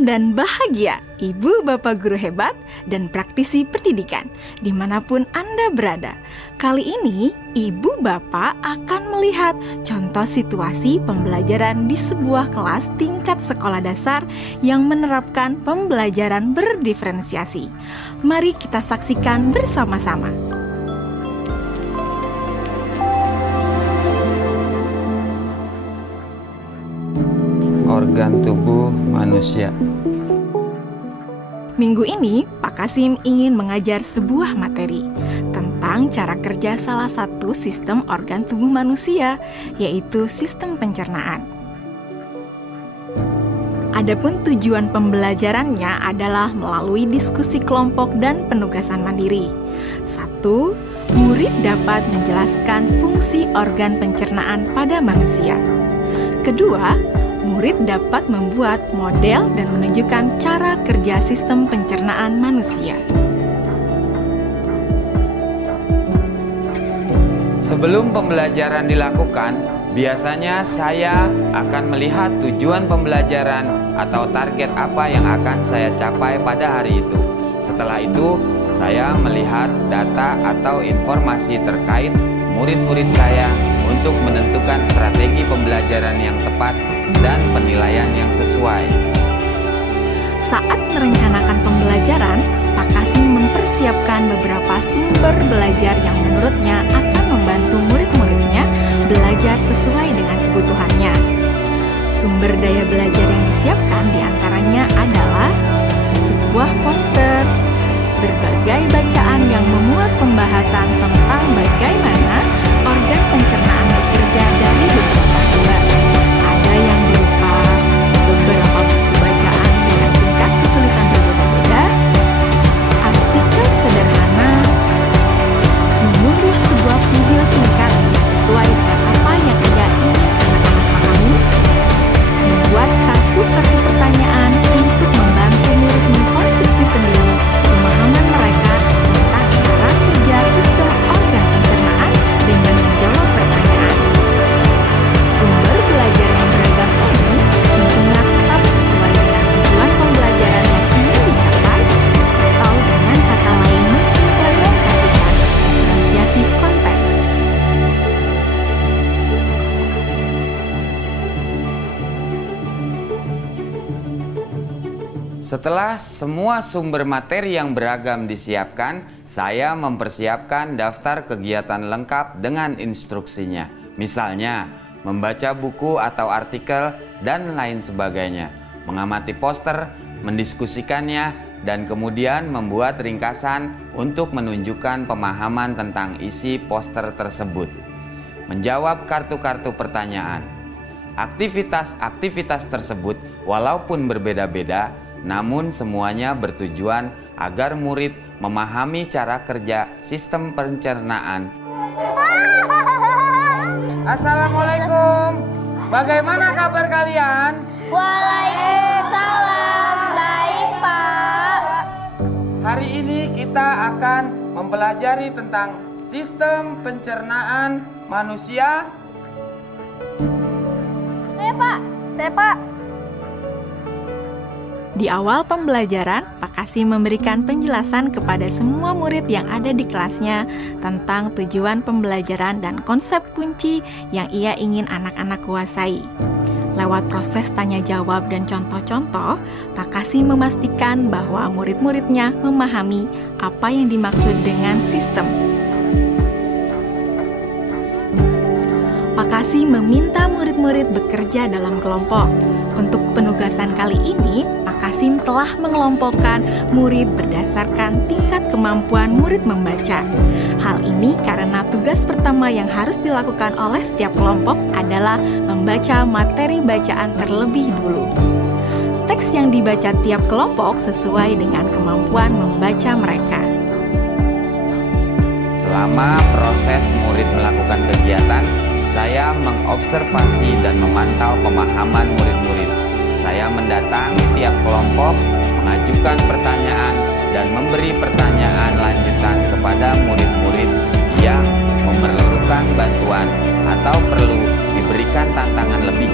Salam dan bahagia, Ibu Bapak Guru hebat dan praktisi pendidikan, dimanapun Anda berada. Kali ini, Ibu Bapak akan melihat contoh situasi pembelajaran di sebuah kelas tingkat sekolah dasar yang menerapkan pembelajaran berdiferensiasi. Mari kita saksikan bersama-sama. Organ tubuh manusia. Minggu ini, Pak Kasim ingin mengajar sebuah materi tentang cara kerja salah satu sistem organ tubuh manusia, yaitu sistem pencernaan. Adapun tujuan pembelajarannya adalah melalui diskusi kelompok dan penugasan mandiri. 1. Murid dapat menjelaskan fungsi organ pencernaan pada manusia. Kedua, murid dapat membuat model dan menunjukkan cara kerja sistem pencernaan manusia. Sebelum pembelajaran dilakukan, biasanya saya akan melihat tujuan pembelajaran atau target apa yang akan saya capai pada hari itu. Setelah itu, saya melihat data atau informasi terkait murid-murid saya untuk menentukan strategi pembelajaran yang tepat dan penilaian yang sesuai. Saat merencanakan pembelajaran, Pak Kasim mempersiapkan beberapa sumber belajar yang menurutnya akan membantu murid-muridnya belajar sesuai dengan kebutuhannya. Sumber daya belajar yang disiapkan diantaranya adalah sebuah poster, berbagai bacaan yang memuat pembahasan tentang bagaimana organ pencernaan bekerja dari beberapa sumber. Ada yang berupa beberapa buku bacaan dengan tingkat kesulitan berbeda-beda, artikel sederhana, mengunduh sebuah video singkat yang sesuai dengan apa yang ia ingin anak-anak pahami, membuat kartu-kartu pertanyaan untuk membantu murid mengkonstruksi sendiri pemahaman mereka tentang cara kerja sistem organ pencernaan dengan menjawab pertanyaan. Sumber belajar yang beragam ini tentunya tetap sesuai dengan tujuan pembelajaran yang ingin dicapai, atau dengan kata lain mengimplementasikan diferensiasi konten. Setelah semua sumber materi yang beragam disiapkan, saya mempersiapkan daftar kegiatan lengkap dengan instruksinya. Misalnya, membaca buku atau artikel dan lain sebagainya, mengamati poster, mendiskusikannya, dan kemudian membuat ringkasan untuk menunjukkan pemahaman tentang isi poster tersebut. Menjawab kartu-kartu pertanyaan. Aktivitas-aktivitas tersebut walaupun berbeda-beda, namun semuanya bertujuan agar murid memahami cara kerja sistem pencernaan. Assalamualaikum. Bagaimana kabar kalian? Waalaikumsalam. Baik, Pak. Hari ini kita akan mempelajari tentang sistem pencernaan manusia. Saya, Pak. Di awal pembelajaran, Pak Kasim memberikan penjelasan kepada semua murid yang ada di kelasnya tentang tujuan pembelajaran dan konsep kunci yang ia ingin anak-anak kuasai. Lewat proses tanya-jawab dan contoh-contoh, Pak Kasim memastikan bahwa murid-muridnya memahami apa yang dimaksud dengan sistem. Pak Kasim meminta murid-murid bekerja dalam kelompok. Untuk penugasan kali ini, Pak Kasim telah mengelompokkan murid berdasarkan tingkat kemampuan murid membaca. Hal ini karena tugas pertama yang harus dilakukan oleh setiap kelompok adalah membaca materi bacaan terlebih dulu. Teks yang dibaca tiap kelompok sesuai dengan kemampuan membaca mereka. Selama proses murid melakukan kegiatan, saya mengobservasi dan memantau pemahaman murid-murid. Saya mendatangi tiap kelompok, mengajukan pertanyaan, dan memberi pertanyaan lanjutan kepada murid-murid yang memerlukan bantuan atau perlu diberikan tantangan lebih.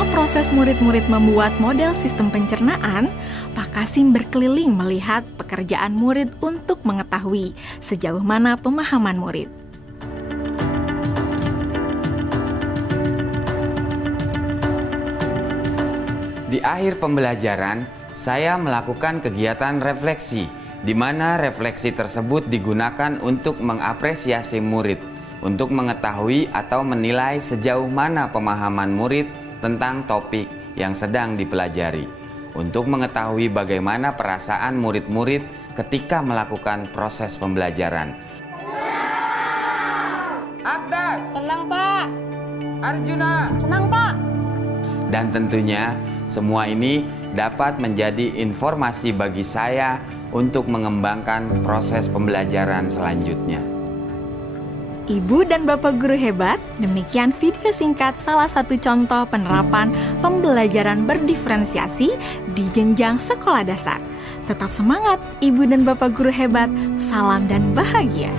Selama proses murid-murid membuat model sistem pencernaan, Pak Kasim berkeliling melihat pekerjaan murid untuk mengetahui sejauh mana pemahaman murid. Di akhir pembelajaran, saya melakukan kegiatan refleksi, di mana refleksi tersebut digunakan untuk mengapresiasi murid, untuk mengetahui atau menilai sejauh mana pemahaman murid tentang topik yang sedang dipelajari, untuk mengetahui bagaimana perasaan murid-murid ketika melakukan proses pembelajaran. Akdas! Senang, Pak. Arjuna! Senang, Pak. Dan tentunya semua ini dapat menjadi informasi bagi saya untuk mengembangkan proses pembelajaran selanjutnya. Ibu dan Bapak guru hebat, demikian video singkat salah satu contoh penerapan pembelajaran berdiferensiasi di jenjang sekolah dasar. Tetap semangat Ibu dan Bapak guru hebat, salam dan bahagia.